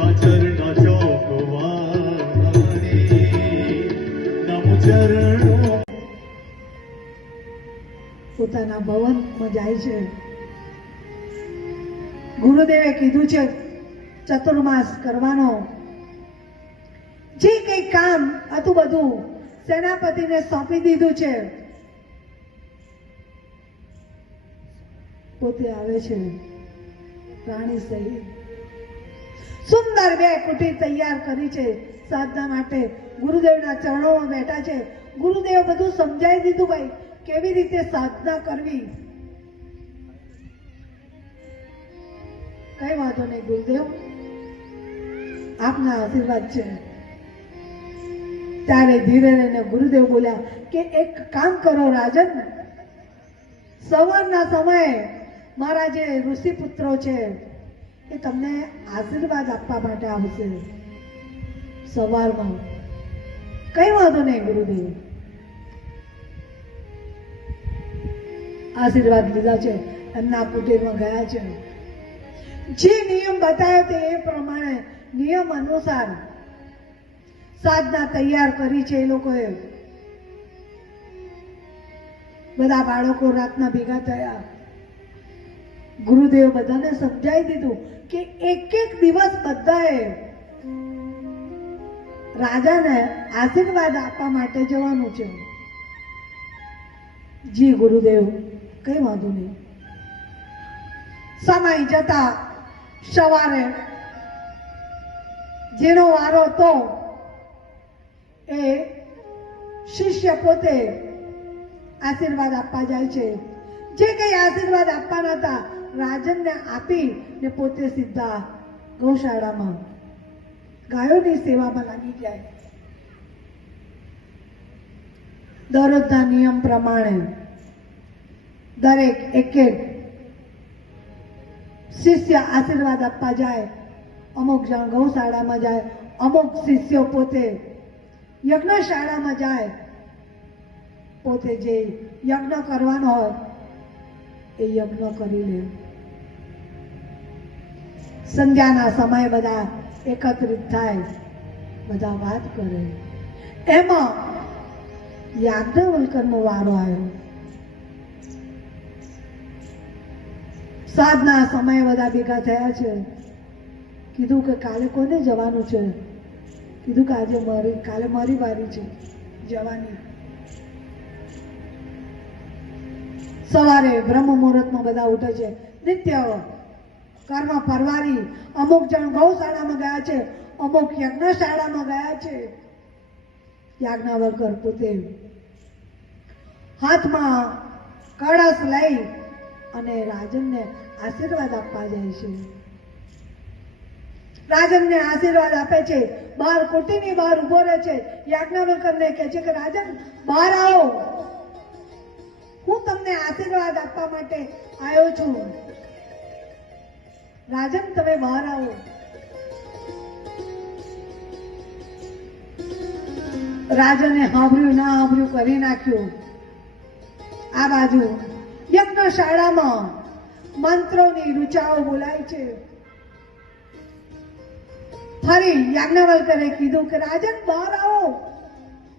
ચાચરના ચોકવારે નમ ચરણો પોતાના ભવનમાં જાય છે. ગુરુદેવે કીધું છે ચતુર્માસ કરવાનો. જે કઈ કામ હતું બધું સેનાપતિને સોંપી દીધું છે. પોતે આવે છે રાણી સહિત. સુંદર બે કુટીર તૈયાર કરી છે સાધના માટે. ગુરુદેવના ચરણોમાં બેઠા છે. ગુરુદેવ બધું સમજાવી દીધું ભાઈ, કેવી રીતે સાધના કરવી. કઈ વાંધો નહીં ગુરુદેવ, આપના આશીર્વાદ છે. ત્યારે ધીરે રહીને ગુરુદેવ બોલ્યા કે એક કામ કરો રાજન, સવારના સમયે મારા જે ઋષિ પુત્રો છે એ તમને આશીર્વાદ આપવા માટે આવશે સવારમાં. કઈ વાંધો નહીં ગુરુદેવ. આશીર્વાદ લીધા છે, એમના કુટીરમાં ગયા છે. જે નિયમ બતાવ્યો તે એ પ્રમાણે નિયમ અનુસાર સાધના તૈયાર કરી છે એ લોકોએ. બધા બાળકો રાતના ભેગા થયા. ગુરુદેવ બધાને સમજાવી દીધું કે એક એક દિવસ બધાએ રાજાને આશીર્વાદ આપવા માટે જવાનું છે. જી ગુરુદેવ, કઈ વાંધો નહીં. સમય જતા સવારે જેનો વારો હતો એ શિષ્ય પોતે આશીર્વાદ આપવા જાય છે. જે કઈ આશીર્વાદ આપવાના હતા રાજનને આપી ને પોતે સીધા ગૌશાળામાં ગાયોની સેવામાં લાગી જાય. દરરોજના નિયમ પ્રમાણે દરેક એક એક શિષ્ય આશીર્વાદ આપવા જાય. અમુક જણ ગૌશાળામાં જાય, અમુક શિષ્યો પોતે યજ્ઞશાળામાં જાય. પોતે જે યજ્ઞ કરવાનો હોય એ યજ્ઞ કરી લે. સંધ્યાના સમયે બધા એકત્રિત થાય, બધા વાત કરે. એમાં યાજ્ઞવલ્કરનો વારો આવ્યો. સાધના સમયે બધા ભેગા થયા છે. કીધું કે કાલે કોને જવાનું છે? કીધું કે આજે કાલે મારી વારી છે જવાની. સવારે બ્રહ્મ મુહૂર્તમાં બધા ઉઠે છે. નિત્ય કર્મ પરવારી. અમુક જણ ગૌશાળામાં ગયા છે, અમુક યજ્ઞશાળામાં ગયા છે. યાજ્ઞવલ્કર પોતે હાથમાં કળશ લઈ અને રાજનને આશીર્વાદ આપવા જાય છે. રાજનને આશીર્વાદ આપે છે. બહાર કુટીની બહાર ઉભો રહે છે. યાજ્ઞવલ્કરને કહે છે કે રાજન બહાર આવો, હું તમને આશીર્વાદ આપવા માટે આવ્યો છું. રાજન તમે બહાર આવો. રાજને સાંભળ્યું ના સાંભળ્યું કરી નાખ્યું. આ બાજુ યજ્ઞશાળામાં મંત્રોની રૂચાઓ બોલાય છે. ફરી યાજ્ઞવલ્કરે કીધું કે રાજન બહાર આવો,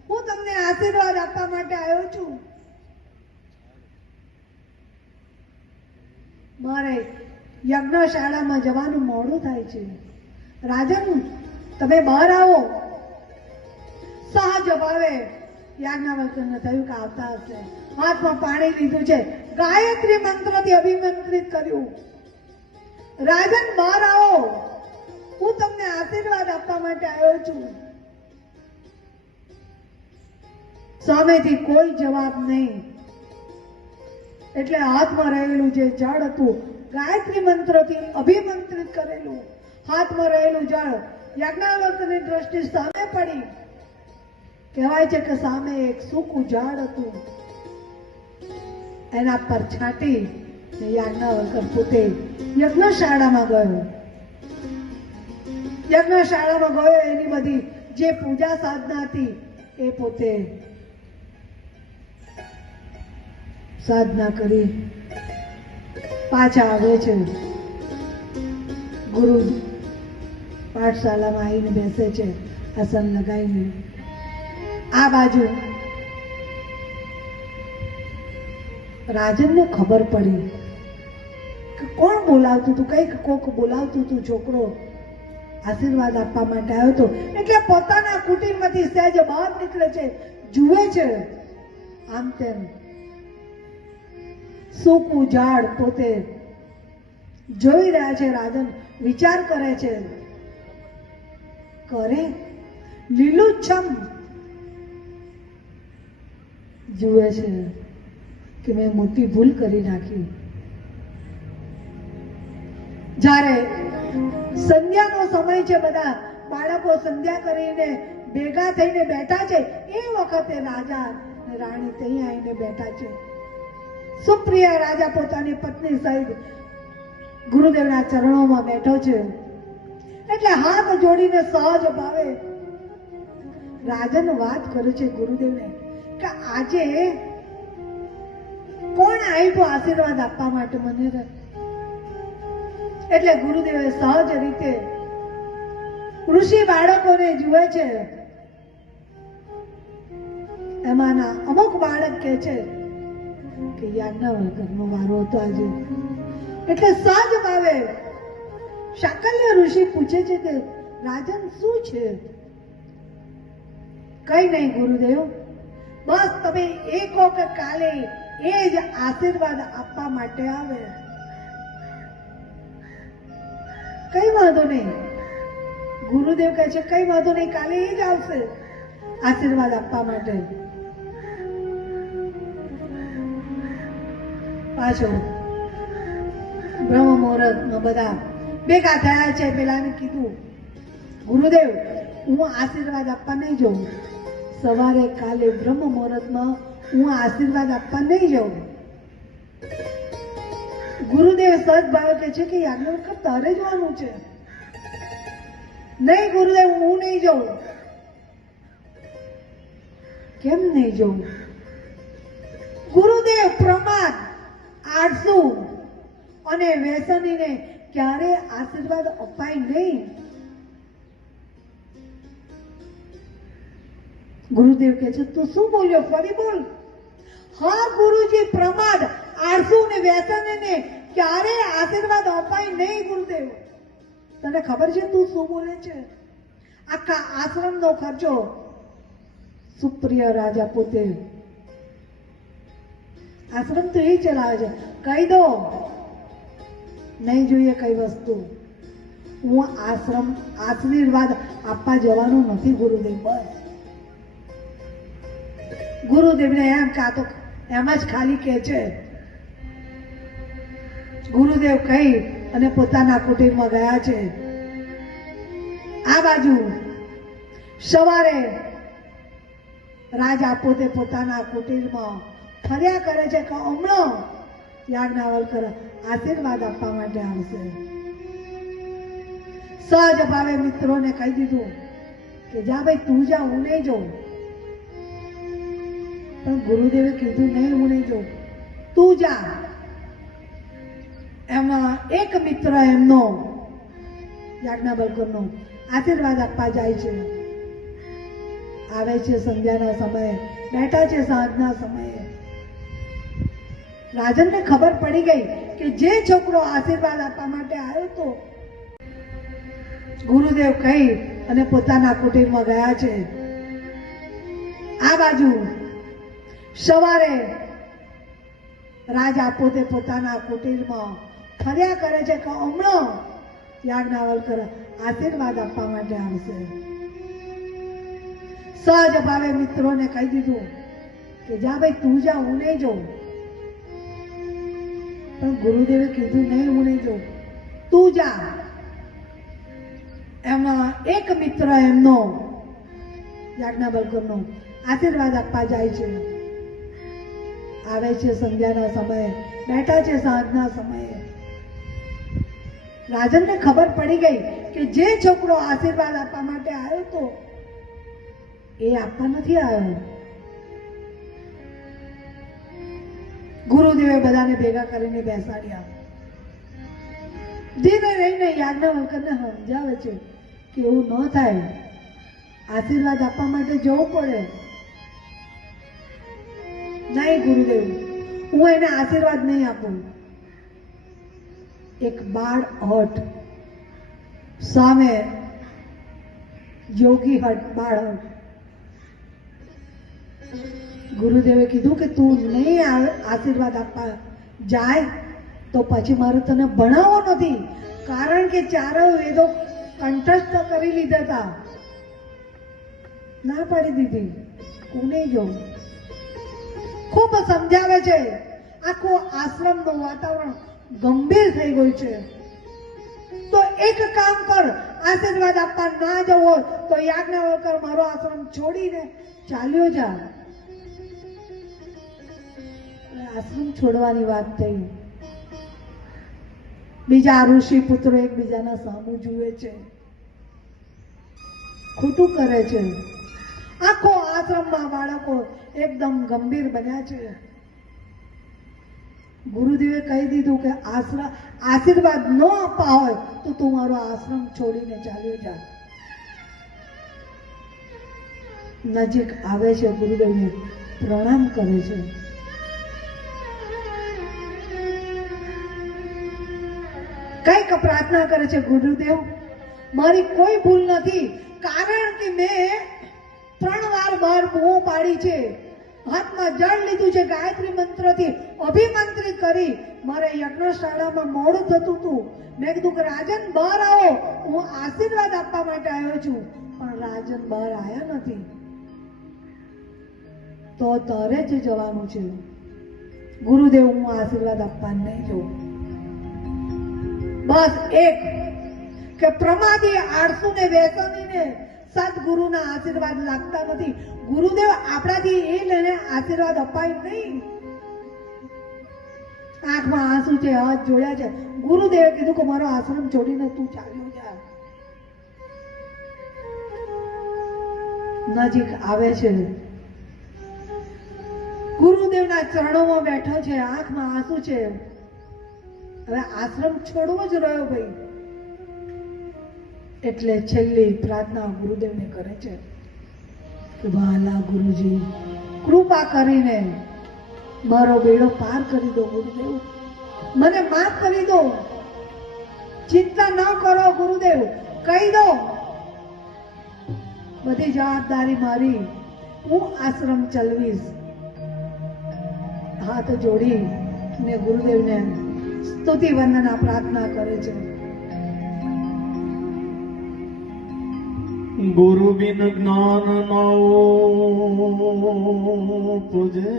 હું તમને આશીર્વાદ આપવા માટે આવ્યો છું. મારે યજ્ઞશાળામાં જવાનું મોડું થાય છે. રાજન તમે બહાર આવો. સહજ ભાવે યાજ્ઞવલ્કરને થયું કે આવતા હશે. હાથમાં પાણી લીધું છે, ગાયત્રી મંત્રથી અભિમંત્રિત કર્યું. રાજન બહાર આવો, હું તમને આશીર્વાદ આપવા માટે આવ્યો છું. સામેથી કોઈ જવાબ નહીં. એટલે હાથમાં રહેલું જે જળ હતું, ગાયત્રી મંત્રથી અભિમંત્રિત કરેલું હાથમાં રહેલું જળ યાજ્ઞવલ્કરની દ્રષ્ટિ સામે પડી. કહેવાય છે કે સામે એક સૂકું ઝાડ હતું, એના પર છાંટી યાજ્ઞવલ્કર પોતે યજ્ઞશાળામાં ગયો. યજ્ઞશાળામાં ગયો, એની બધી જે પૂજા સાધના હતી એ પોતે સાધના કરી પાછા આવે છે. ગુરુ પાઠશાલામાં આવીને બેસે છે આસન લગાવીને. આ બાજુ રાજનને ખબર પડી કે કોણ બોલાવતું હતું, કઈક કોક બોલાવતું હતું. છોકરો આશીર્વાદ આપવા માટે આવ્યો હતો. એટલે પોતાના કુટીરમાંથી સહેજ બહાર નીકળે છે, જુએ છે આમ તેમ. સૂકું ઝાડ પોતે જોઈ રહ્યા છે. રાજન વિચાર કરે છે, કરે લીલુંછમ જુએ છે કે મેં મોટી ભૂલ કરી નાખી. જ્યારે સંધ્યાનો સમય છે, બધા બાળકો સંધ્યા કરીને ભેગા થઈને બેઠા છે, એ વખતે રાજા અને રાણી ત્યાં આવીને બેઠા છે. સુપ્રિય રાજા પોતાની પત્ની સહિત ગુરુદેવના ચરણોમાં બેઠો છે. એટલે હાથ જોડીને સહજ ભાવે રાજન વાત કરે છે ગુરુદેવને કે આજે કોણ આવ્યું આશીર્વાદ આપવા માટે મને? એટલે ગુરુદેવે સહજ રીતે ઋષિ બાળકોને જુએ છે. એમાંના અમુક બાળક કહે છે કે યાજ્ઞવલ્ક્યનો વારો હતો આજે. એટલે સહજ ભાવે શાકલ્ય ઋષિ પૂછે છે કે રાજન શું છે? કઈ નહીં ગુરુદેવ, બસ તમે એ કહો કે કાલે એ જ આશીર્વાદ આપવા માટે આવે. કઈ વાંધો નહીં. ગુરુદેવ કહે છે કઈ વાંધો નહીં, કાલે એ જ આવશે આશીર્વાદ આપવા માટે. પાછો બ્રહ્મ મુહૂર્તમાં બધા ભેગા થયા છે. પેલાને કીધું ગુરુદેવ હું આશીર્વાદ આપવા નહીં જાઉં, સવારે કાલે બ્રહ્મ મુહૂર્તમાં હું આશીર્વાદ આપવા નહીં જાઉં. ગુરુદેવ સહજ ભાવે કહે છે કે યાજ્ઞવલ્ક્ય તારે જવાનું છે. નહીં ગુરુદેવ હું નહીં જાઉં. કેમ નહીં જાઉં? ગુરુદેવ પ્રમાદ, આળસુ અને વ્યસનીને ક્યારે આશીર્વાદ અપાય નહીં. ગુરુદેવ કહે છે તું શું બોલ્યો? ફરી બોલ. હા ગુરુજી, પ્રમાદ, આળસુ અને વ્યસનીને ક્યારે આશીર્વાદ અપાય નહીં ગુરુદેવ. તને ખબર છે તું શું બોલે છે? આખા આશ્રમનો ખર્ચો સુપ્રિય રાજા પોતે, આશ્રમ તો એ ચલાવે છે. કહી દો નહીં જોઈએ કઈ વસ્તુ. હું આશ્રમ આશીર્વાદ આપવા જવાનું નથી ગુરુદેવ. બસ ગુરુદેવને એમ કા તો એમ જ ખાલી કહે છે. ગુરુદેવ કહી અને પોતાના કુટીરમાં ગયા છે. આ બાજુ સવારે રાજા પોતે પોતાના કુટીરમાં ફર્યા કરે છે કે હમણાં યાજ્ઞવલ્ક્ય આશીર્વાદ આપવા માટે આવશે. સહજ ભાવે મિત્રોને કહી દીધું કે જા ભાઈ તું જા, હું નહીં જાઉં. પણ ગુરુદેવે કીધું નહીં હું નહીં જાઉં, તું જા. એમાં એક મિત્ર એમનો યાજ્ઞવલ્ક્યનો આશીર્વાદ આપવા જાય છે. આવે છે સંધ્યાના સમયે, બેઠા છે સાંજના સમયે. રાજનને ખબર પડી ગઈ કે જે છોકરો આશીર્વાદ આપવા માટે આવ્યો હતો, ગુરુદેવ કહી અને પોતાના કુટીરમાં ગયા છે. આ બાજુ સવારે રાજા પોતે પોતાના કુટીરમાં ફર્યા કરે છે કે હમણાં યાજ્ઞવલ્ક્ય આશીર્વાદ આપવા માટે આવશે. સહજ ભાવે મિત્રોને કહી દીધું કે જા ભાઈ તું જા, હું નહીં જાઉં. પણ ગુરુદેવે કીધું નહીં હું નહીં જાઉં, તું જા. એમાં એક મિત્ર એમનો યાજ્ઞવલ્ક્યનો આશીર્વાદ આપવા જાય છે. આવે છે સંધ્યાના સમયે, બેઠા છે સાંજના સમયે. રાજનને ખબર પડી ગઈ કે જે છોકરો આશીર્વાદ આપવા માટે આવ્યો હતો એ આપવા નથી આવ્યો. ગુરુદેવે બધાને ભેગા કરીને બેસાડ્યા. ધીરે રહીને યાજ્ઞવલ્ક્યને સમજાવે છે કે એવું ન થાય, આશીર્વાદ આપવા માટે જવું પડે. નહીં ગુરુદેવ, હું એને આશીર્વાદ નહીં આપું. એક બાળ હટ સામે યોગી હટ, બાળ હટ. ગુરુદેવે કીધું કે તું નહીં આશીર્વાદ આપવા જાય તો પછી મારે તને ભણાવવો નથી, કારણ કે ચારો વેદો કંઠસ્થ કરી લીધા હતા. ના પાડી દીધી. કોને જો ખૂબ સમજાવે છે. આખું આશ્રમનું વાતાવરણ ગંભીર થઈ ગયું છે. તો એક કામ કર, આશીર્વાદ આપવા ના જવું હોય તો યાજ્ઞવલ્કર મારો આશ્રમ છોડીને ચાલ્યો જા. આશ્રમ છોડવાની વાત થઈ. બીજા ઋષિ પુત્રો એકબીજાના સામું જુએ છે, ખોટું કરે છે. આખો આશ્રમમાં બાળકો એકદમ ગંભીર બન્યા છે. ગુરુદેવે કહી દીધું કે આશીર્વાદ ન આપવા હોય તો તું મારો આશ્રમ છોડીને ચાલ્યો જા. નજીક આવે છે, ગુરુદેવને પ્રણામ કરે છે. કઈક પ્રાર્થના કરે છે, ગુરુદેવ મારી કોઈ ભૂલ નથી, કારણ કે મેં 3 વાર બહાર બૂમો પાડી છે, હાથમાં જળ લીધું છે, ગાયત્રી મંત્રથી અભિમંત્રિત કરી. મારે યજ્ઞશાળામાં મોડું થતું હતું. મેં કીધું કે રાજન બહાર આવો, હું આશીર્વાદ આપવા માટે આવ્યો છું. પણ રાજન બહાર આવ્યા નથી. તો તારે જ જવાનું છે. ગુરુદેવ હું આશીર્વાદ આપવા નહીં જઉં. બસ એક કે પ્રમાદી આળસુ ને વ્યસનીને સદગુરુના આશીર્વાદ લાગતા નથી. ગુરુદેવ આપણાથી એ લઈને આશીર્વાદ અપાય નહીં. આંખમાં આંસુ છે, હાથ જોડ્યા છે. ગુરુદેવે કીધું કે મારો આશ્રમ છોડીને તું ચાલ્યો જા. નજીક આવે છે, ગુરુદેવના ચરણોમાં બેઠો છે, આંખમાં આંસુ છે. હવે આશ્રમ છોડવો જ રહ્યો ભાઈ. એટલે છેલ્લી પ્રાર્થના ગુરુદેવને કરે છે કે વહાલા ગુરુજી, કૃપા કરીને મારો બેડો પાર કરી દો. ગુરુદેવ મને માફ કરી દો. ચિંતા ન કરો ગુરુદેવ, કહી દો બધી જવાબદારી મારી, હું આશ્રમ ચલવીશ. હાથ જોડી ને ગુરુદેવને સ્તુતિ વંદના પ્રાર્થના કરે છે. ગુરુ બિન જ્ઞાન નાઓ પૂજે,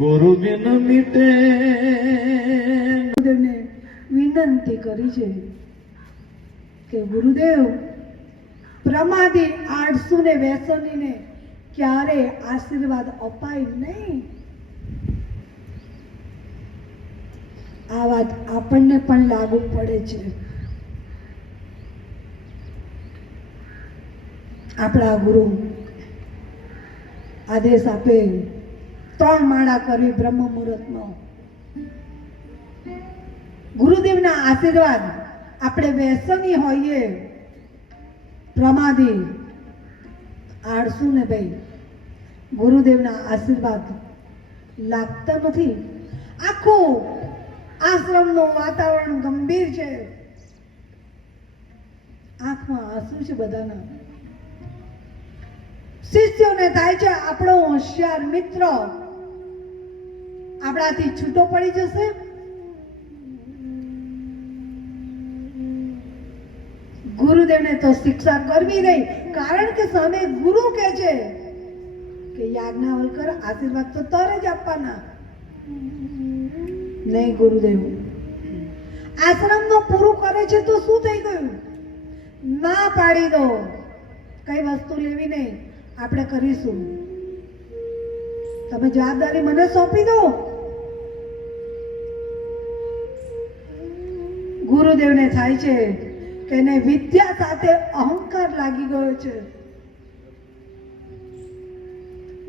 ગુરુ બિન મીટે. ગુરુદેવને વિનંતી કરી છે કે ગુરુદેવ પ્રમાદી આળસુ ને વ્યસનીને ક્યારે આશીર્વાદ અપાય નહીં. આ વાત આપણને પણ લાગુ પડે છે. આપણા ગુરુ આદેશ આપે 3 માળા કરી બ્રહ્મ મુહૂર્તનો. ગુરુદેવના આશીર્વાદ આપણે વ્યસની હોઈએ, પ્રમાદી આળસુ ને ભાઈ, ગુરુદેવના આશીર્વાદ લાગતા નથી. આખું આશ્રમનું વાતાવરણ ગંભીર છે. આંખમાં આંસુ છે બધાના. શિષ્યોને થાય છે આપણો હોશિયાર મિત્ર આપણાથી છૂટો પડી જશે. ગુરુદેવને તો શિક્ષા કરવી રહી, કારણ કે સામે ગુરુ કહે છે કે યાજ્ઞવલ્કર આશીર્વાદ તો તારે જ આપવાના. નહીં ગુરુદેવ, આશ્રમનું પૂરું કરે છે તો શું થઈ ગયું? ના પાડી દો, કઈ વસ્તુ લેવી નહીં, આપણે કરીશું. તમે જવાબદારી મને સોંપી દો. ગુરુદેવને થાય છે કે એને વિદ્યા સાથે અહંકાર લાગી ગયો છે.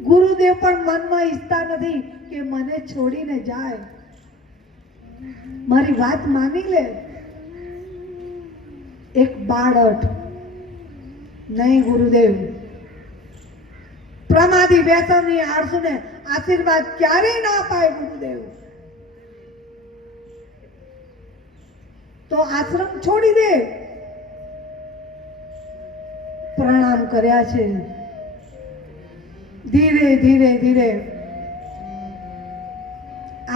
ગુરુદેવ પણ મનમાં ઈચ્છતા નથી કે મને છોડીને જાય. મારી વાત માની લે. એક બાળક નહીં ગુરુદેવ, પ્રમાદી વ્યસની આળસુને આશીર્વાદ ક્યારેય ના અપાય ગુરુદેવ. તો આશ્રમ છોડી દે. પ્રણામ કર્યા છે. ધીરે ધીરે ધીરે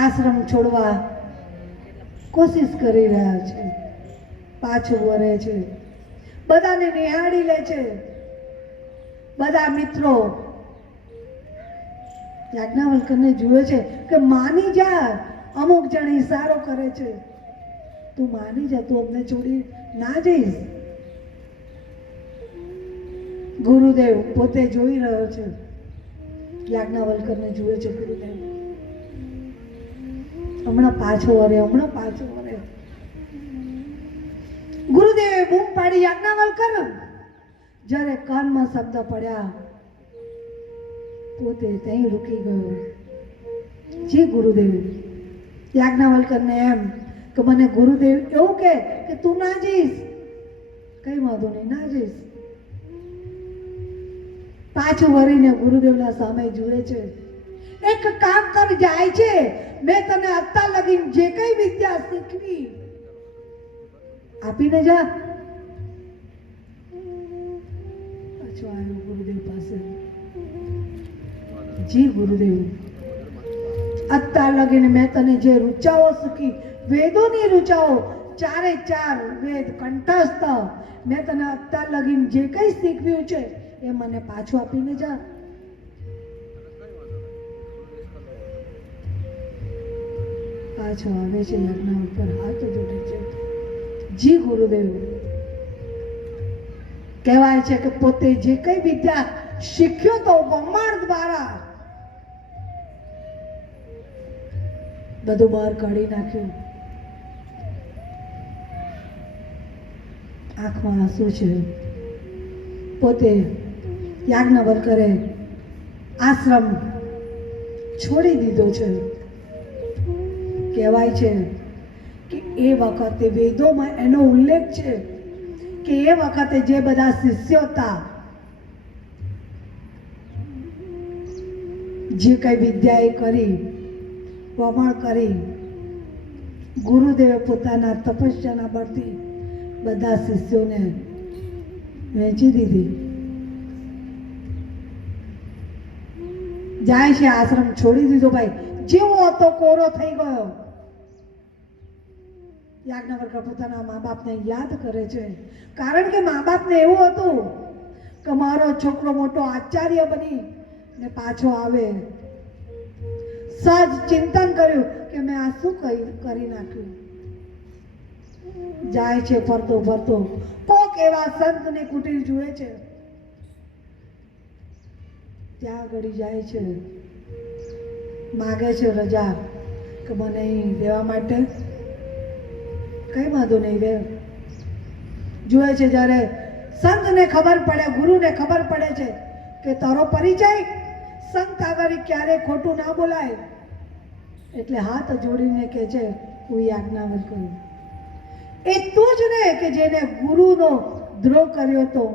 આશ્રમ છોડવા કોશિશ કરી રહ્યા છે. પાછું વળે છે. બધાને નિહાળી લે છે. બધા મિત્રો યાજ્ઞવલ્કરને જુએ છે કે માની જા. અમુક જણ ઈશારો કરે છે, તું માની જા, તું અમને છોડી ના જઈશ. ગુરુદેવ પોતે જોઈ રહ્યો છે. યાજ્ઞવલ્કરને જુએ છે. ગુરુદેવ હમણાં પાછો વળે, હમણાં પાછો વળે. ગુરુદેવે બૂમ પાડી, યાજ્ઞવલ્કર. જ્યારે કાનમાં શબ્દ પડ્યા પોતે ત્યાં રૂકી ગયો. જી ગુરુદેવ. યાજ્ઞવલ્કરને એમ કે મને ગુરુદેવ એવું કે તું ના જઈશ. કઈ વાંધો નહીં, ના જઈશ. પાછું વળીને ગુરુદેવના સામે જુએ છે. એક કામ કર, જાય છે. મેં તને અત્યાર લગી જે કઈ વિદ્યા શીખવી આપીને જા. પાછો આવ્યો ગુરુદેવ પાસે. જી ગુરુદેવ, અત્યાર લગીને મેં તને જે રૂચાઓ શીખી, વેદોની રૂચાઓ, ચારે ચાર વેદ કંઠસ્થ, મેં તને અત્યાર લગીને જે કઈ શીખવ્યું છે એ મને પાછું આપીને જા. પાછો આવે છે. યજ્ઞ ઉપર હાથ જોડે છે. જી ગુરુદેવ. કહેવાય છે કે પોતે જે કઈ વિદ્યા શીખ્યો તો વમાણ દ્વારા બધું બહાર કાઢી નાખ્યું. આંખમાં આંસુ છે. પોતે યાજ્ઞવલ્કરે આશ્રમ છોડી દીધો છે. કહેવાય છે કે એ વખતે વેદોમાં એનો ઉલ્લેખ છે કે એ વખતે જે બધા શિષ્યો હતા, જે કઈ વિદ્યા એ કરી, વમણ કરી, ગુરુદેવે પોતાના તપસ્યાના બળથી બધા શિષ્યોને વહેંચી દીધી. જાય છે, આશ્રમ છોડી દીધો. ભાઈ જેવો હતો કોરો થઈ ગયો. યાજ્ઞવલ્કર પોતાના મા બાપને યાદ કરે છે. કારણ કે મા બાપને એવું હતું કે મારો છોકરો મોટો આચાર્ય બની ને પાછો આવે. સજ ચિંતન કર્યું કે મેં આ શું કરી નાખ્યું. જાય છે ફરતો ફરતો, કોક એવા સંતની કુટીર જુએ છે. ત્યાં આગળ જાય છે, માગે છે રજા કે મને અહીં રહેવા માટે. કઈ વાંધો નહીં રે. જુએ છે જ્યારે સંતને ખબર પડે, ગુરુને ખબર પડે છે કે તારો પરિચય સંત આગળ ક્યારે ખોટું ના બોલાય, એટલે હાથ જોડીને કહે છે હું યાજ્ઞવલ્કર. એ તું જ ને કે જેને ગુરુનો દ્રોહ કર્યો હતો,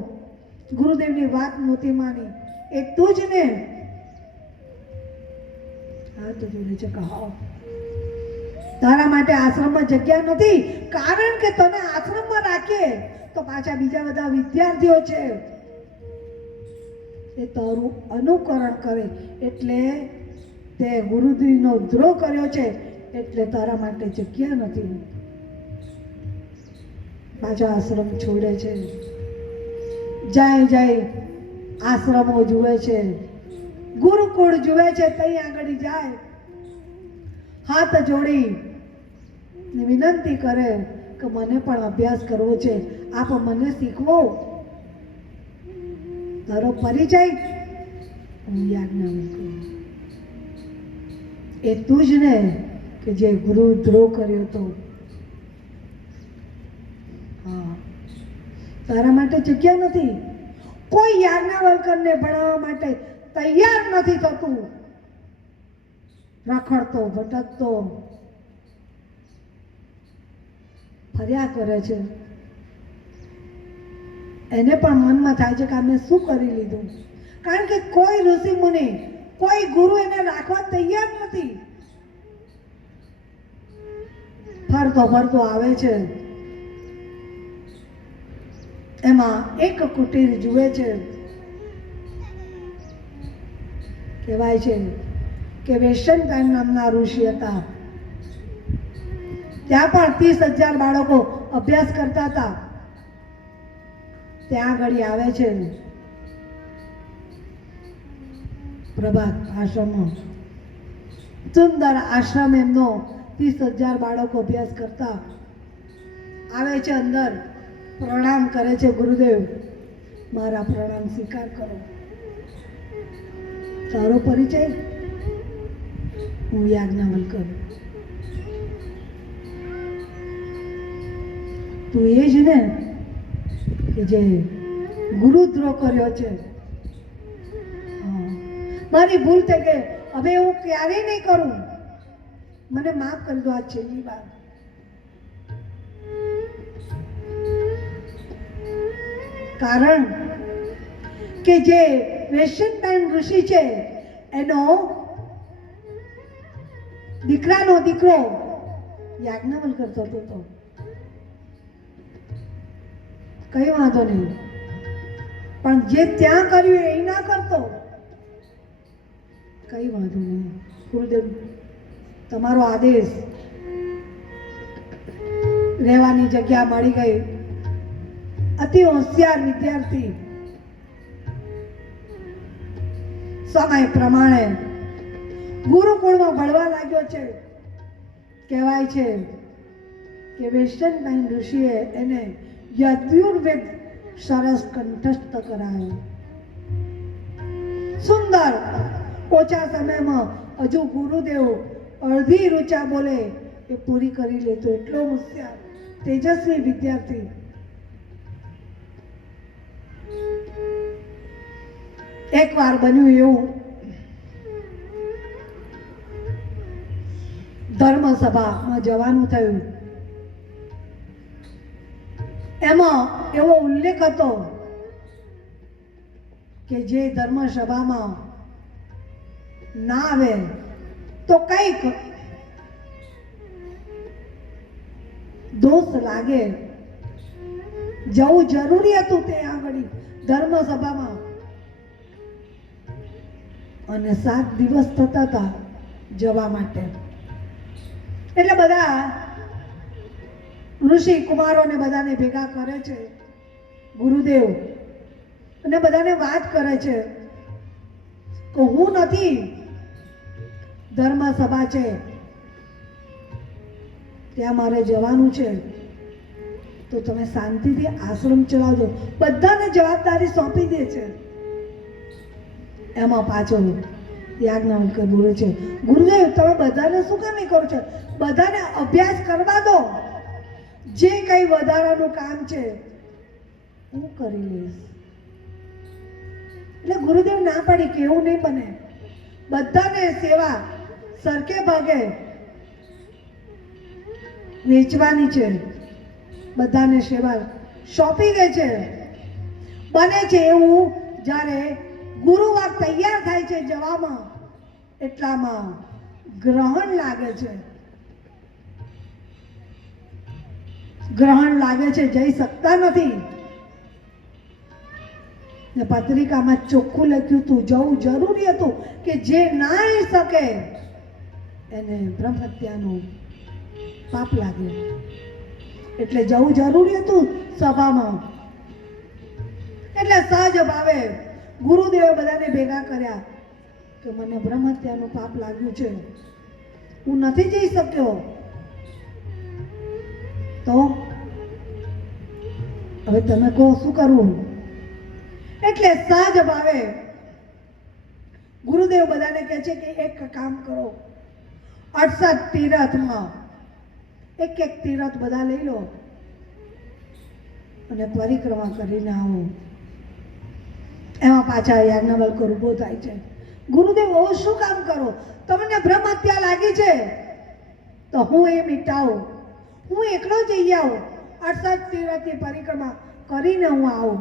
ગુરુદેવની વાત નહોતી માની, એ તું જ ને. હાથ જોડે છે કે હા, તારા માટે આશ્રમમાં જગ્યા નથી, કારણ કે તને આશ્રમમાં રાખીએ તો પાછા બીજા બધા વિદ્યાર્થીઓ છે એ તારું અનુકરણ કરે, એટલે તે ગુરુદેવનો દ્રોહ કર્યો છે, એટલે તારા માટે જગ્યા નથી. પાછા આશ્રમ છોડે છે. જાય જાય આશ્રમો જુએ છે, ગુરુકુળ જુએ છે. ત્યાં આગળ જાય, હાથ જોડી વિનંતી કરે કે મને પણ અભ્યાસ કરવો છે, આપ મને શીખવો. તારો પરિચય હું યાજ્ઞવલ્કર. એ તું જ ને કે જે ગુરુ દ્રોહ કર્યો હતો. હા, તારા માટે જગ્યા નથી. કોઈ યાજ્ઞવલ્કરને ભણાવવા માટે તૈયાર નથી થતું. રખડતો ભટકતો ફર્યા કરે છે. એને પણ મનમાં થાય છે કે અમે શું કરી લીધું, કારણ કે કોઈ ઋષિ મુનિ, કોઈ ગુરુ એને રાખવા તૈયાર નથી. ફરતો ફરતો આવે છે, એમાં એક કુટીર જુએ છે. કહેવાય છે કે વેશનપાયન નામના ઋષિ હતા. ત્યાં પણ 30,000 બાળકો અભ્યાસ કરતા હતા. ત્યાં આગળ આવે છે પ્રભાત આશ્રમમાં, સુંદર આશ્રમ એમનો. 30,000 બાળકો અભ્યાસ કરતા આવે છે અંદર, પ્રણામ કરે છે. ગુરુદેવ, મારા પ્રણામ સ્વીકાર કરો. તારો પરિચય? હું યાજ્ઞવલ્કર. તું એ જ ને કે જે ગુરુદ્રોહ કર્યો છે? મારી ભૂલ થઈ ગઈ, હવે હું ક્યારેય નહીં કરું, મને માફ કરી દો, આ છેલ્લી વાર. કારણ કે જે વેશનપાયન ઋષિ છે એનો દીકરાનો દીકરો યાજ્ઞવલ્કર થતો હતો. કઈ વાંધો નહીં, પણ જે ત્યાં કર્યું એ ના કરતો. કઈ વાંધો નહીં ગુરુદેવ, તમારો આદેશ. રહેવાની જગ્યા મળી ગઈ. અતિ હોશિયાર વિદ્યાર્થી સમય પ્રમાણે ગુરુકુળમાં ભણવા લાગ્યો છે. કહેવાય છે કે વેશનપાયન ઋષિએ એને યજુર્વેદ સરસ કંઠસ્થ કરાયો. સુંદર. ઓછા સમયમાં હજુ ગુરુદેવ અડધી ઋચા બોલે એ પૂરી કરી લેતો. એટલો હોશિયાર તેજસ્વી વિદ્યાર્થી. એકવાર બન્યું એવું, ધર્મસભામાં જવાનું થયું. એમાં એવો ઉલ્લેખ હતો કે જે ધર્મસભામાં ના આવે તો કંઈક દોષ લાગે. જવું જરૂરી હતું ત્યાં આગળ ધર્મસભામાં, અને 7 દિવસ થતા હતા જવા માટે. એટલે બધા ઋષિ કુમારોને બધાને ભેગા કરે છે ગુરુદેવ, અને બધાને વાત કરે છે કે હું નથી, ધર્મસભા છે ત્યાં મારે જવાનું છે, તો તમે શાંતિથી આશ્રમ ચલાવજો. બધાને જવાબદારી સોંપી દે છે. એમાં પાછો યાજ્ઞવલ્કર બોલે છે, ગુરુદેવ તમે બધાને શું કામ કરો છો? બધાને અભ્યાસ કરવા દો. જે કઈ વધારાનું કામ છે હું કરી લઈશ. એટલે ગુરુદેવ ના પાડી કે એવું નહીં બને. બધાને સેવા સરખે ભાગે વેચવાની છે. બધાને સેવા સોંપી દે છે. બને છે એવું જ્યારે ગુરુવાર તૈયાર થાય છે જવામાં, એટલામાં ગ્રહણ લાગે છે. ગ્રહણ લાગે છે, જઈ શકતા નથી. ને પત્રિકામાં ચોખ્ખું લખ્યું હતું, જવું જરૂરી હતું કે જે ના આવી શકે એને બ્રહ્મ હત્યાનું પાપ લાગે. એટલે જવું જરૂરી હતું સભામાં. એટલે સહજ ભાવે ગુરુદેવે બધાને ભેગા કર્યા કે મને બ્રહ્મ હત્યાનું પાપ લાગ્યું છે, હું નથી જઈ શક્યો. તો હવે તમે કહો શું કરવું? એટલે સહજ ભાવે ગુરુદેવ બધાને કહે છે કે એક કામ કરો, 68 તીરથમાં એક તીરથ બધા લઈ લો અને પરિક્રમા કરીને આવો. એમાં પાછા યાજ્ઞવલ્કર ઊભો થાય છે. ગુરુદેવ હવે શું કામ કરો? તમને બ્રહ્મ હત્યા લાગી છે તો હું એ મિટાવું, હું એકલો જઈ આવું, 68 તીરથની પરિક્રમા કરીને હું આવું.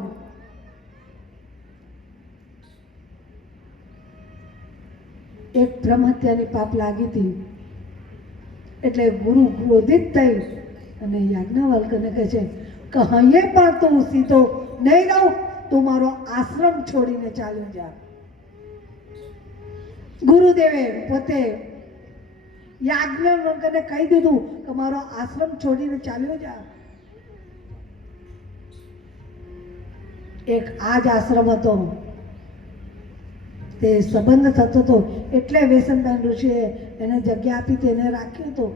એક બ્રહ્મહત્યાની પાપ લાગી હતી એટલે ગુરુ ક્રોધિત થઈ અને યાજ્ઞવલ્ક્યને કહે છે કે હૈયે પણ તું સીધો નહીં રહું, તું મારો આશ્રમ છોડીને ચાલ્યો જા. ગુરુદેવે પોતે યાજ્ઞવલ્ક્યને કહી દીધું કે મારો આશ્રમ છોડીને ચાલ્યો જા. એક આ જ આશ્રમ હતો, તે સંબંધ થતો હતો એટલે વેસનદાન ઋષિએ એને જગ્યા આપી તેને રાખ્યો હતો.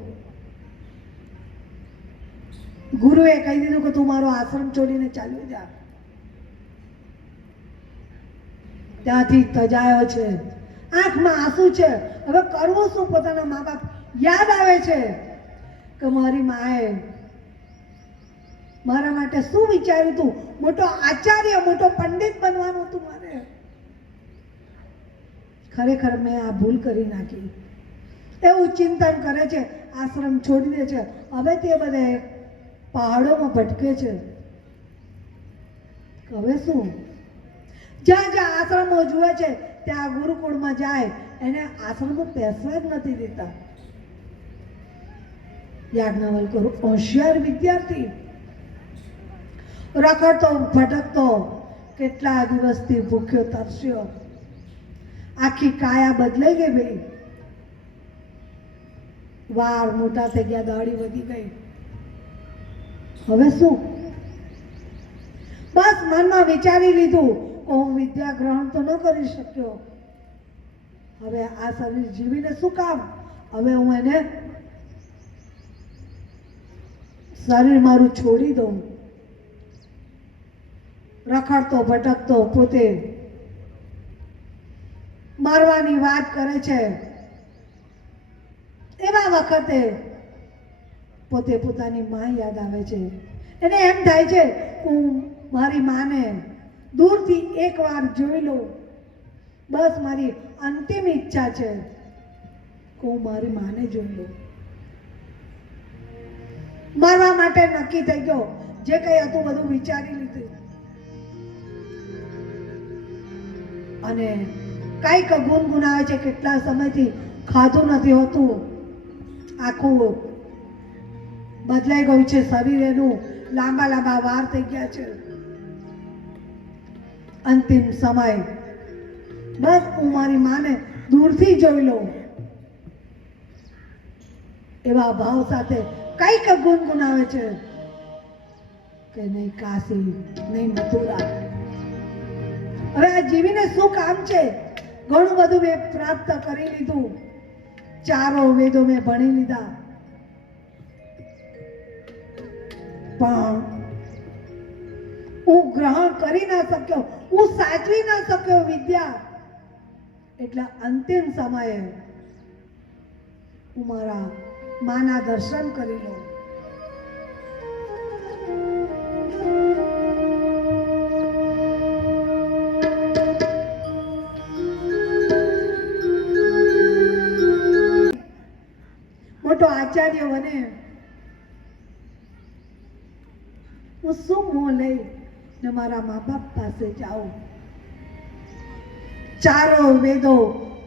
ગુરુએ કહી દીધું કે તું મારો આશ્રમ છોડીને ચાલ્યો જા. ત્યાંથી તજાયો છે, આંખમાં આંસુ છે. હવે કરવું શું? પોતાના મા બાપ યાદ આવે છે કે મારી માએ મારા માટે શું વિચાર્યું હતું, મોટો આચાર્ય મોટો પંડિત બનવાનું હતું મારે. ખરેખર મેં આ ભૂલ કરી નાખી એવું ચિંતન કરે છે. આશ્રમ છોડી દે છે. હવે તે બધે પહાડોમાં ભટકે છે. હવે શું? જ્યાં જ્યાં આશ્રમો જુએ છે ત્યાં ગુરુકુળમાં જાય, એને આશ્રમો બેસવા જ નથી દેતા. યાજ્ઞવલ્ક્ય હોશિયાર વિદ્યાર્થી, રખડતો ભટકતો કેટલા દિવસથી ભૂખ્યો તરસ્યો. આખી કાયા બદલાઈ ગઈ ભાઈ. વાર મોટા થઈ ગયા, દાઢી વધી ગઈ. હવે શું? બસ મનમાં વિચારી લીધું કે હું વિદ્યા ગ્રહણ તો ન કરી શક્યો, હવે આ શરીર જીવીને શું કામ? હવે હું એને શરીર મારું છોડી દઉં. રખડતો ભટકતો પોતે મારવાની વાત કરે છે. એવા વખતે પોતે પોતાની માં યાદ આવે છે. એને એમ થાય છે હું મારી માને દૂરથી એકવાર જોઈ લઉં. બસ મારી અંતિમ ઈચ્છા છે કે હું મારી માને જોઈ લઉં. મારવા માટે નક્કી થઈ ગયો. જે કંઈ હતું બધું વિચારી લીધું અને કાંઈક ગુનગુનાવે છે. કેટલા સમયથી ખાધું નથી હોતું, આખું બદલાઈ ગયું છે શરીર એનું, લાંબા લાંબા વાર થઈ ગયા છે. અંતિમ સમય, બસ હું મારી માને દૂરથી જોઈ લઉં એવા ભાવ સાથે કંઈક ગુનગુનાવે છે કે નહીં કાશી, નહીં મથુરા. હવે આ જીવીને શું કામ છે? ઘણું બધું મેં પ્રાપ્ત કરી લીધું, ચારો વેદો મેં ભણી લીધા, પણ હું ગ્રહણ કરી ના શક્યો, હું સાચવી ના શક્યો વિદ્યા. એટલે અંતિમ સમયે હું મારા માના દર્શન કરી લઉં. મોટો આચાર્ય બને, હું શું મોં લઈ ને મારા મા બાપ પાસે જાઉં? ચારો વેદો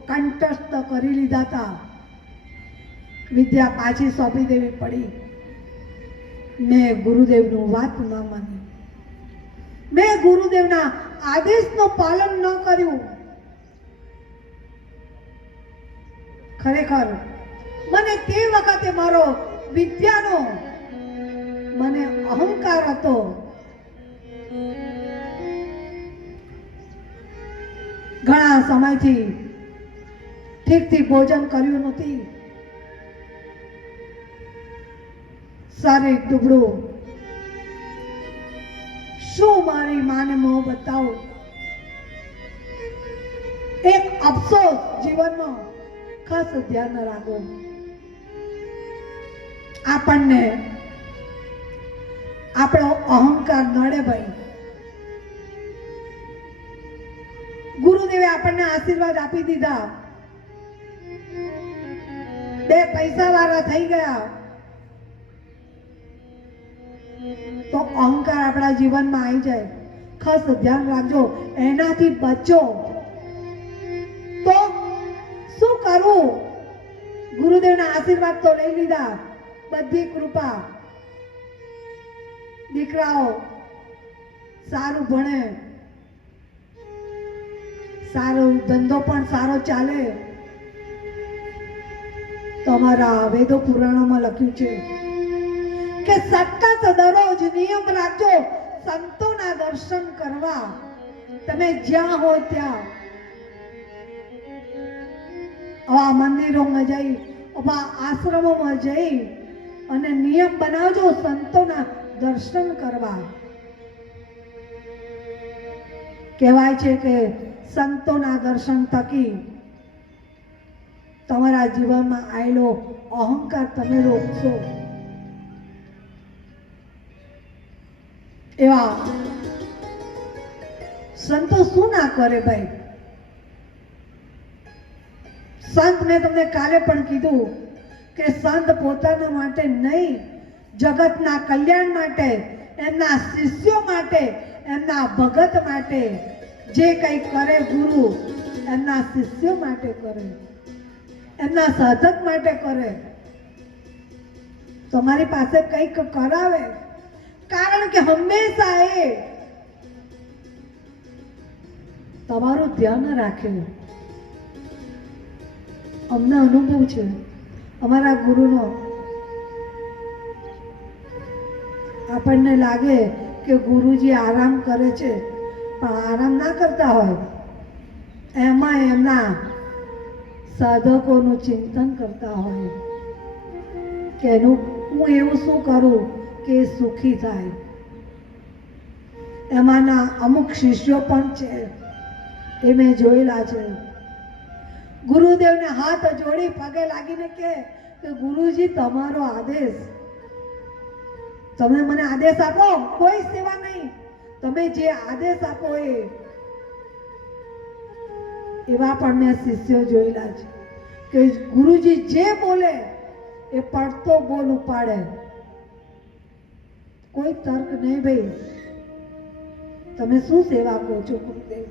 કંઠસ્થ કરી લીધા હતા, વિદ્યા પાછી સોંપી દેવી પડી. મેં ગુરુદેવનું વાત ન માની, મેં ગુરુદેવના આદેશનું પાલન ન કર્યું. ખરેખર મને તે વખતે મારો વિદ્યાનો મને અહંકાર હતો. ઘણા સમયથી ઠીકથી ભોજન કર્યું નથી, શરીર દુબળું. શું મારી માને મોં બતાવું? એક અફસોસ જીવનમાં ખાસ ધ્યાન રાખો. આપણને આપણો અહંકાર નડે ભાઈ. ગુરુદેવે આપણને આશીર્વાદ આપી દીધા, 2 પૈસા વાળા થઈ ગયા, તો અહંકાર આપણા જીવનમાં આવી જાય. ખાસ ધ્યાન રાખજો, એનાથી બચો. તો શું કરવું? ગુરુદેવના આશીર્વાદ તો લઈ લીધા, બધી કૃપા. દીકરાઓ સારું ભણે, સારો ધંધો પણ સારો ચાલે. તમારા વેદો પુરાણોમાં લખ્યું છે કે સતત દરરોજ નિયમ રાખજો સંતોના દર્શન કરવા. તમે જ્યાં હોય ત્યાં આવા મંદિરોમાં જઈ, આવા આશ્રમોમાં જઈ અને નિયમ બનાવજો સંતોના દર્શન કરવા. કહેવાય છે કે સંતોના દર્શન થકી તમારા જીવનમાં આવેલો અહંકાર તમે રોકશો. એવા સંતો શું ના કરે ભાઈ? સંત મેં તમને કાલે પણ કીધું કે સંત પોતાના માટે નહીં, જગતના કલ્યાણ માટે, એમના શિષ્યો માટે, એમના ભગત માટે જે કંઈ કરે ગુરુ એમના શિષ્યો માટે કરે, એમના સાધક માટે કરે. તમારી પાસે કંઈક કરાવે, કારણ કે હંમેશા એ તમારું ધ્યાન રાખે. અમને અનુભવ છે અમારા ગુરુનો. આપણને લાગે કે ગુરુજી આરામ કરે છે, પણ આરામ ના કરતા હોય, એમાં એમના સાધકોનું ચિંતન કરતા હોય કે હું એવું શું કરું કે સુખી થાય. એમાંના અમુક શિષ્યો પણ છે, એ મેં જોયેલા છે. ગુરુદેવને હાથ જોડી પગે લાગીને કે ગુરુજી તમારો આદેશ, તમે મને આદેશ આપો, કોઈ સેવા નહીં, તમે જે આદેશ આપો એ. એવા પણ મેં શિષ્યો જોયેલા છે કે ગુરુજી જે બોલે એ પડતો બોલ ઉપાડે, કોઈ તર્ક નહીં. ભાઈ તમે શું સેવા કહો છો ગુરુદેવ?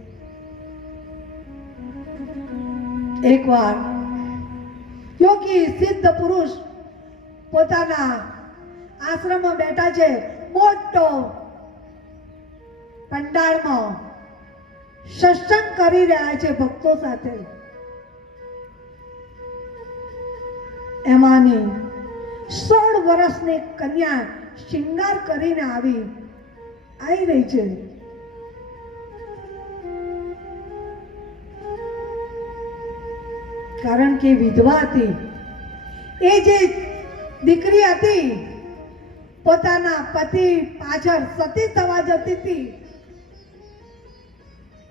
એકવાર યોગી સિદ્ધ પુરુષ પોતાના આશ્રમમાં બેઠા છે, મોટો પંડાળમાં સત્સંગ કરી રહ્યા છે ભક્તો સાથે. એમાંની 16 વર્ષની કન્યા શિંગાર કરીને આવી રહી છે. કારણ કે વિધવા હતી. એ જે દીકરી હતી પોતાના પતિ પાછળ સતી થવા જતી હતી,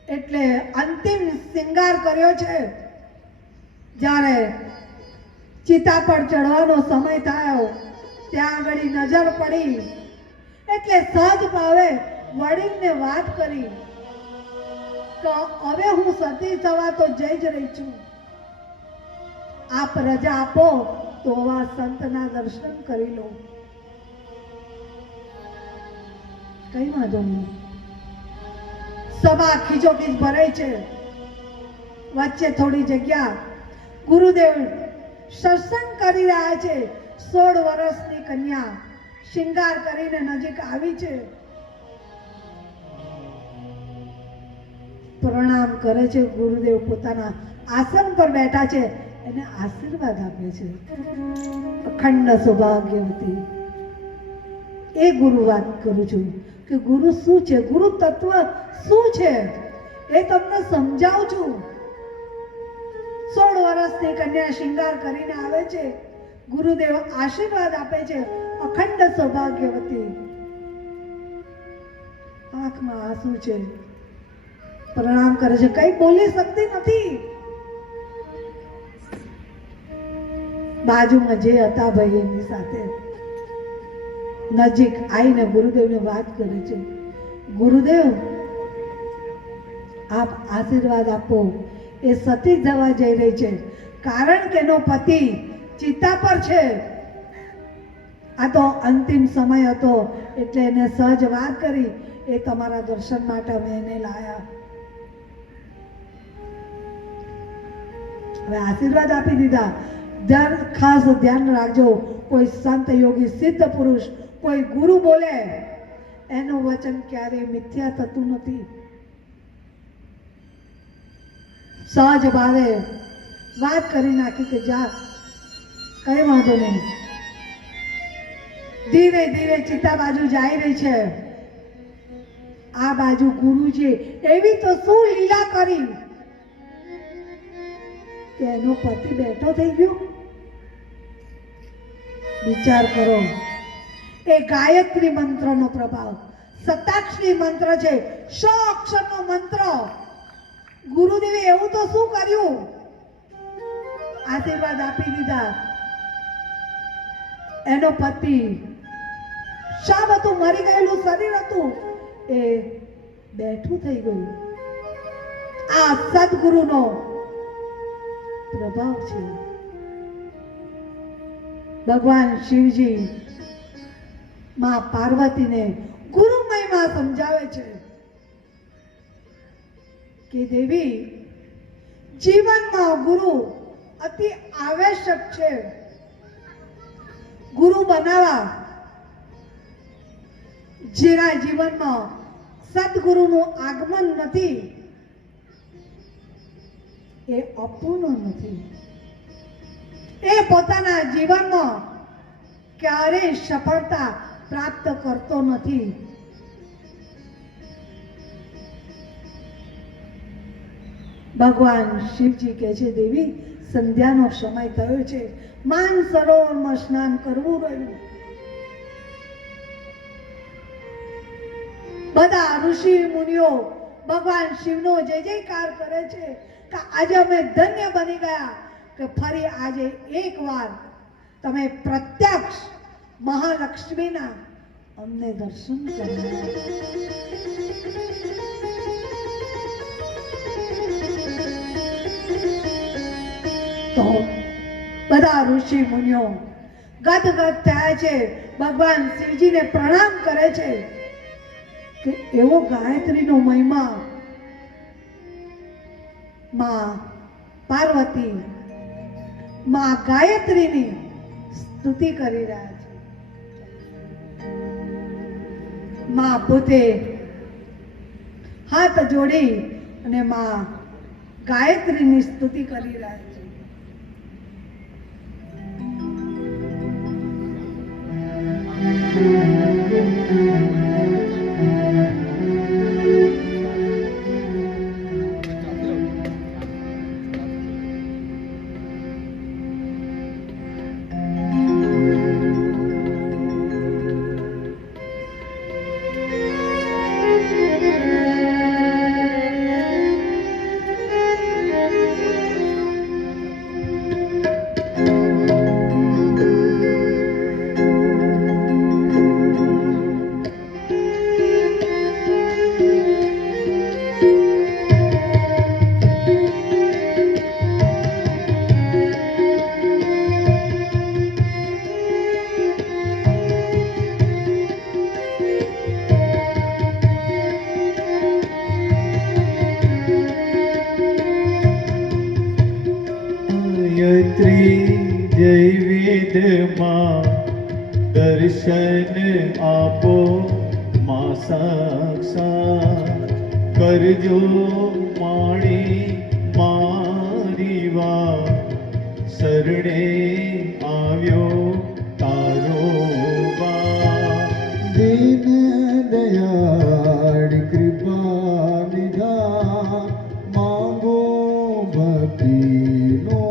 એટલે અંતિમ શિંગાર કર્યો છે. જ્યારે ચિતા પર ચડવાનો સમય થયો ત્યાં આગળ નજર પડી, એટલે સહજ ભાવે વડીલને વાત કરી કે હવે હું સતી થવા તો જઈ જ રહી છું, આપ રજા આપો તો આ સંતના દર્શન કરી લો. કઈ વાંધો નહીં. સભા ખીચોખીચ ભરાય છે, વચ્ચે થોડી જગ્યા. ગુરુદેવ સત્સંગ કરી રહ્યા છે. 16 વર્ષની કન્યા શિંગાર કરીને નજીક આવી છે, પ્રણામ કરે છે. ગુરુદેવ પોતાના આસન પર બેઠા છે, એને આશીર્વાદ આપે છે. અખંડ સૌભાગ્યવતી. એ ગુરુ વાત કરું છું કે ગુરુ શું છે, ગુરુ તત્વ શું છે એ તમને સમજાવું છું. 16 વર્ષની કન્યા શિંગાર કરીને આવે છે, ગુરુદેવ આશીર્વાદ આપે છે. અખંડ સૌભાગ્યવતી. આંખમાં આંસુ છે, પ્રણામ કરે છે, કઈ બોલી શકતી નથી. બાજુમાં જે હતા ભાઈ એની સાથે નજીક આવીને ગુરુદેવને વાત કરે છે. ગુરુદેવ આપ આશીર્વાદ આપો, એ સતી જવા જઈ રહી છે, કારણ કે એનો પતિ ચિતા પર છે. આ તો અંતિમ સમય હતો એટલે એને સહજ વાત કરી. એ તમારા દર્શન માટે અમે એને લાયા. હવે આશીર્વાદ આપી દીધા. ખાસ ધ્યાન રાખજો, કોઈ સંત યોગી સિદ્ધ પુરુષ કોઈ ગુરુ બોલે એનું વચન ક્યારેય મિથ્યા થતું નથી. સહજ ભાવે વાત કરી નાખી કે જા, કઈ વાંધો નહીં. ધીરે ધીરે ચિતા બાજુ જઈ રહી છે. આ બાજુ ગુરુજી એવી તો શું લીલા કરી કે એનો પતિ બેઠો થઈ ગયો. વિચાર કરો, એ ગાયત્રી મંત્રનો પ્રભાવ, સતાક્ષરી મંત્ર છે, 100 અક્ષરનો મંત્ર. ગુરુદેવે એવું તો શું કર્યું? આશીર્વાદ આપી દીધા. એનો પતિ શામ હતું, મરી ગયેલું શરીર હતું, એ બેઠું થઈ ગયું. આ સદગુરુનો પ્રભાવ છે. ભગવાન શિવજી માં પાર્વતીને ગુરુ મહિમા સમજાવે છે કે દેવી, જીવનમાં ગુરુ અતિ આવશ્યક છે. ગુરુ બનાવવા, જેના જીવનમાં સદગુરુનું આગમન નથી એ અપૂર્ણ નથી. એ પોતાના જીવનમાં ક્યારેય સફળતા પ્રાપ્ત કરતો નથી. ભગવાન શિવજી કહે છે, દેવી, સંધ્યાનો સમય થયો છે, માન સરોવરમાં સ્નાન કરવું રહ્યું. બધા ઋષિ મુનિઓ ભગવાન શિવનો જય જયકાર કરે છે કે આજે અમે ધન્ય બની ગયા કે ફરી આજે એકવાર તમે પ્રત્યક્ષ મહાલક્ષ્મીના અમને દર્શન કર્યા. તો બધા ઋષિ મુનિઓ ગદગદ થયા છે, ભગવાન શિવજીને પ્રણામ કરે છે કે એવો ગાયત્રીનો મહિમા માં પાર્વતી, માં ગાયત્રીની સ્તુતિ કરી રહ્યા છે. માં પોતે હાથ જોડી અને માં ગાયત્રીની સ્તુતિ કરી રહ્યા છે. જય વેદમાં દર્શન આપો માં સાક્ષાત, કરજો માણી મારી વાત, શરણે આવ્યો તારો વાત. દીન દયાળ કૃપા નિધા, માંગો ભક્તિનો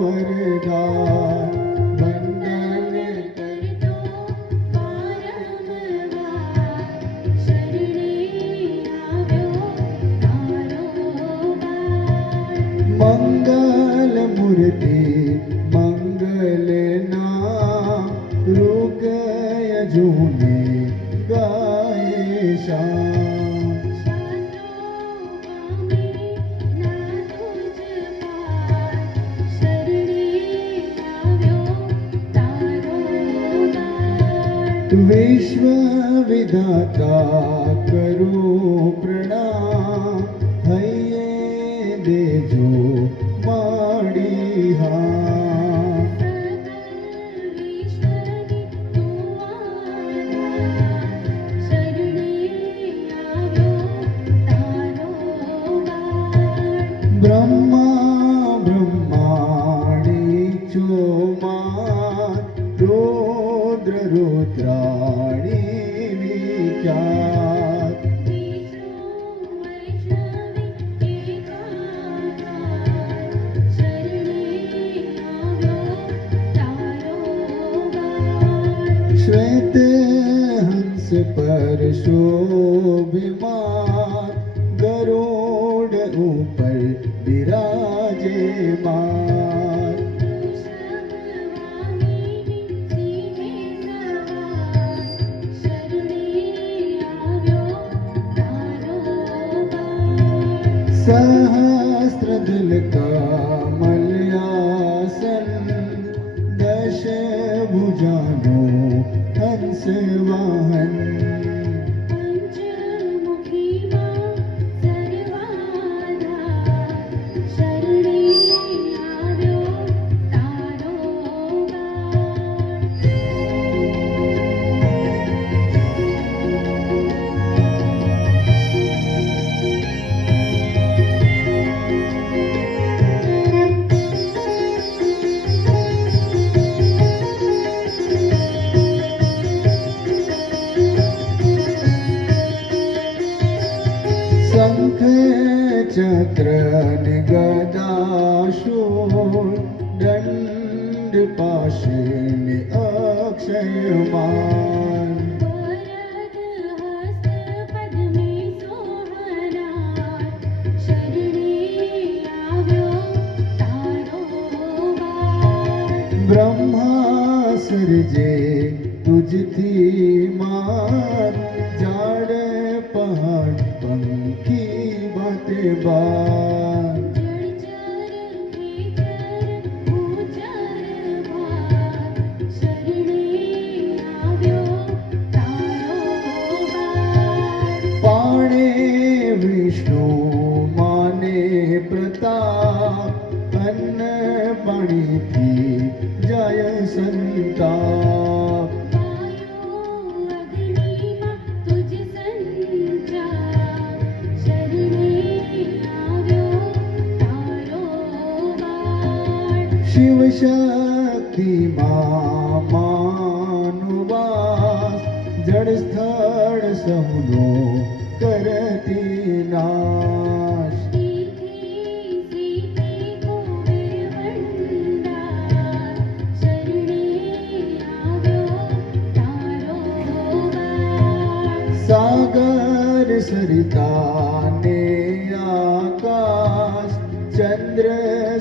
વરદાન. મંગલ મૂર્તિ મંગલ નામ, રૂકય જૂની ગાય શામ. વિશ્વ વિધાતા કરું પ્રણામ, હૈયે દેજો માડી હા. બ્રહ્મા બ્રહ્માણી ચોમાન, રુદ્ર રુદ્રાણી વિખ્યાત. શ્વેત હંસ પર શોભિમાન, ગરુડ ઉપર બિરાજમાન. સહસ્ત્રદલ કમલયાસન, દશ ભુજાનો હંસ વાહન. શંખ ચક્ર ને ગદા શૂળ, દંડ પાસે ને અક્ષયમાન. બ્રહ્મા સર્જે તુજથી માન, ઝાડ પહાડ પંખી બાતે બાર. પાણે વિષ્ણુ માને પ્રતાપ, અન્ન પાણીથી જાય સંતાપ. શિવ શક્તિ માનુવાસ, જળ સ્થળ સૌનો કરતી નાશ. સાગર સરિતા ને આકાશ, ચંદ્ર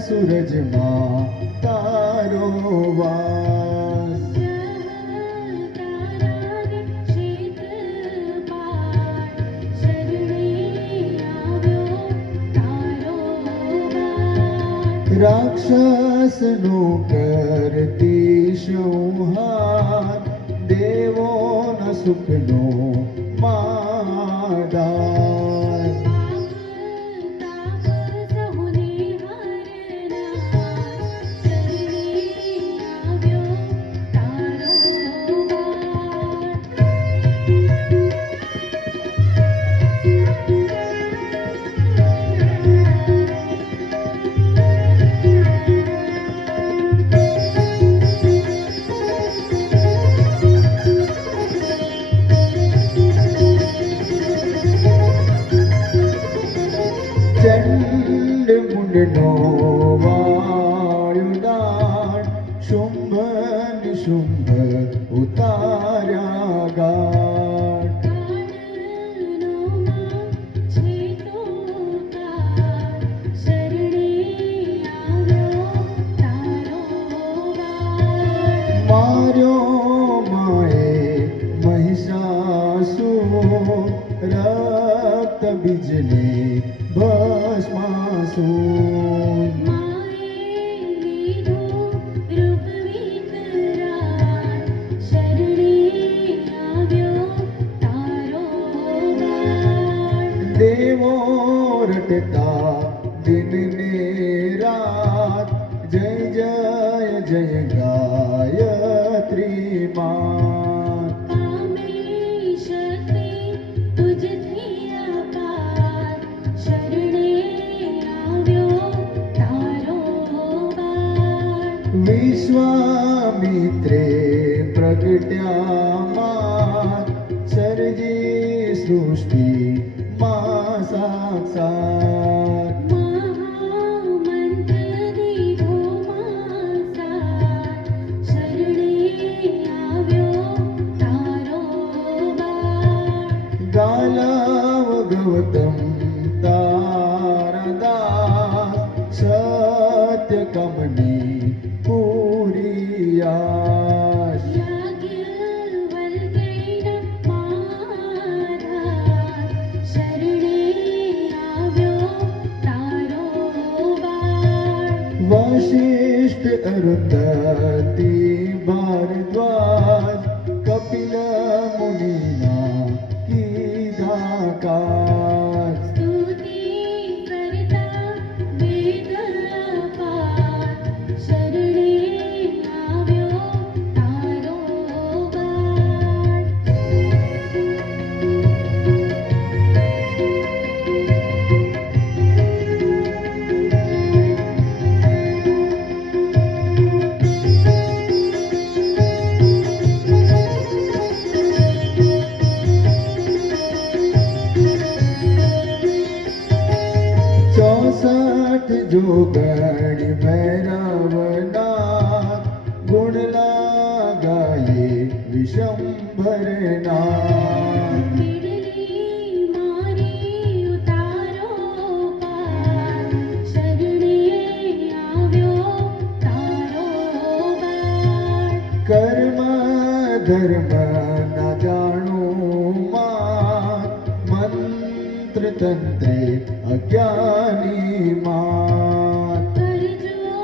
સૂરજમાં તારો વાસ. રાક્ષસનો કરતી સંહાર, દેવોના સુખનો માદાર. ચંડ મુંડનો વાયુદાન, શુંભ નિશુંભ ઉતાર્યા ગાઢ. માર્યો માએ મહિષાસુર, રક્ત બીજને ભસ્માસુર. કટતા દિન ને રાત જય જય જય ગાયત્રી માં પામે શક્તિ તુજથી અપાર શરણે આવ્યો તારો વાર વિશ્વામિત્રે પ્રગટ્યા માં સર્જી સૃષ્ટિ માં સાક્ષાત મહામંત્ર દીધો માસાર શરણે આવ્યો તારો વાર ગાલવ ગૌતમ તારદાસ સત્ય કમની પૂરી આશ યાજ્ઞવલ્ક્યે માધાર શરણે આવ્યો તારો વાર વશિષ્ઠ અરુંધતી ભારદ્વાજ કપિલ મુનિના કીધા કાજ સ્તુતિ કરતા વેદ અપાર શરણે આવ્યો તારો વાર ચોસઠ જોગણ ભૈરવના ગુણ લાગાયે વિશંભરના પીડલી મારી ઉતારો પાર શરણે આવ્યો તારો વાર કર્મ ધર્મ ના જાણું માં મંત્ર તંત્રે અજ્ઞાની માં કરજો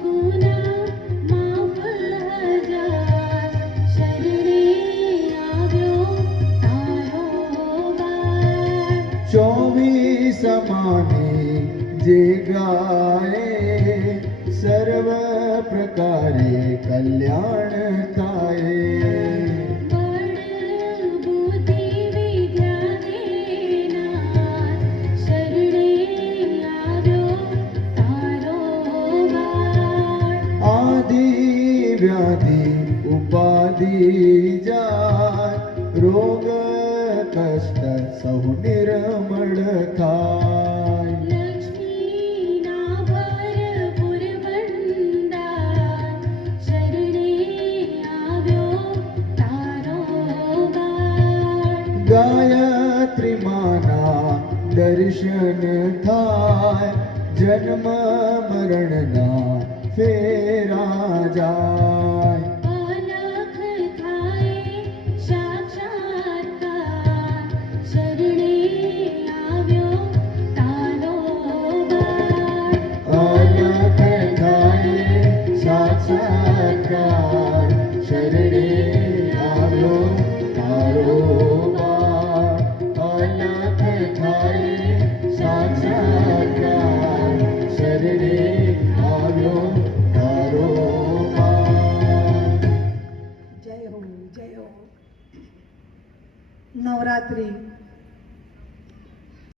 ગુના માફ હજાર શરણે આવ્યો તારો વાર 24 માની જે ગાય સર્વ પ્રકારે કલ્યાણ થાય બળ બુદ્ધિ વિદ્યા દેનાર શરણે આવ્યો તારો વાર આદિ વ્યાધિ ઉપાધિ જાય રોગ કષ્ટ સૌ નિર્મળ થાય લક્ષ્મીના ભરપૂર ભંડાર શરણે આવ્યો તારો વાર ગાયત્રી માના દર્શન થાય જન્મ મરણના ફેરા જાય અલખ થાય સાક્ષાત્કાર શરણે આવ્યો તારો વાર અલખ થાય સાક્ષાત્કાર શરણે આવ્યો તારો વાર અલખ થાય સાક્ષાત્કાર શરણે આવ્યો તારો વાર જય હો જય હો. નવરાત્રિ